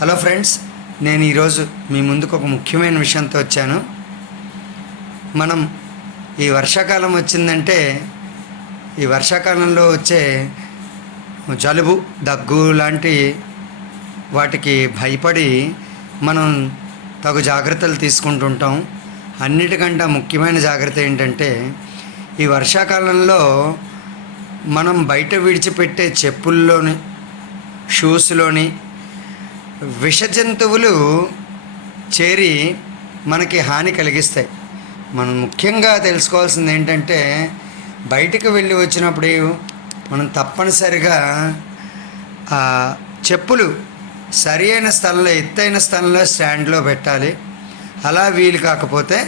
Hello friends, నేను ఈరోజు మీ ముందుకు ఒక ముఖ్యమైన విషయంతో వచ్చాను. మనం ఈ వర్షాకాలం వచ్చిందంటే ఈ వర్షాకాలంలో వచ్చే జలుబు, దగ్గు లాంటి వాటికి భయపడి మనం తగు జాగ్రత్తలు తీసుకుంటుంటాం. అన్నిటికంటే ముఖ్యమైన జాగ్రత్త ఏంటంటే ఈ వర్షాకాలంలో మనం బయట విడిచిపెట్టే చెప్పుల్లోని, షూస్లోని విష జంతువులు చేరి మనకి హాని కలిగిస్తాయి. మనం ముఖ్యంగా తెలుసుకోవాల్సింది ఏంటంటే బయటకు వెళ్ళి వచ్చినప్పుడు మనం తప్పనిసరిగా చెప్పులు సరి అయిన స్థలంలో, ఎత్తైన స్థలంలో స్టాండ్లో పెట్టాలి. అలా వీలు కాకపోతే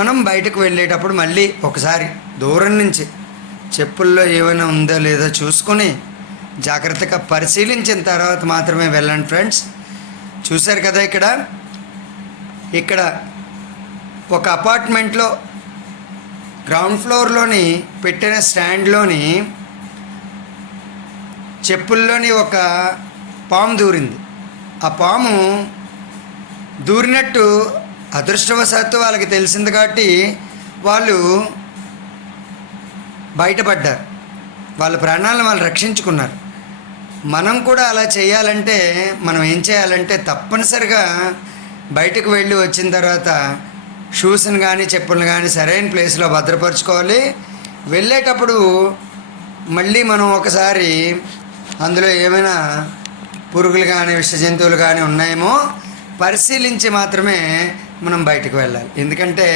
మనం బయటకు వెళ్ళేటప్పుడు మళ్ళీ ఒకసారి దూరం నుంచి చెప్పుల్లో ఏమైనా ఉందో లేదో చూసుకొని జాగ్రత్తగా పరిశీలించిన తర్వాత మాత్రమే వెళ్ళండి. ఫ్రెండ్స్, చూశారు కదా, ఇక్కడ ఒక అపార్ట్మెంట్లో గ్రౌండ్ ఫ్లోర్లోని పెట్టిన స్టాండ్లోని చెప్పుల్లోని ఒక పాము దూరింది. ఆ పాము దూరినట్టు అదృష్టవశాత్తు వాళ్ళకి తెలిసింది కాబట్టి వాళ్ళు బయటపడ్డారు. వాళ్ళ ప్రాణాలను వాళ్ళు రక్షించుకున్నారు. మనం కూడా అలా చేయాలంటే మనం ఏం చేయాలంటే తప్పనిసరిగా బయటకు వెళ్ళి వచ్చిన తర్వాత షూస్ని కానీ చెప్పులను కానీ సరైన ప్లేస్లో భద్రపరచుకోవాలి. వెళ్ళేటప్పుడు మళ్ళీ మనం ఒకసారి అందులో ఏమైనా పురుగులు కానీ విష జంతువులు కానీ ఉన్నాయేమో పరిశీలించి మాత్రమే మనం బయటకు వెళ్ళాలి. ఎందుకంటే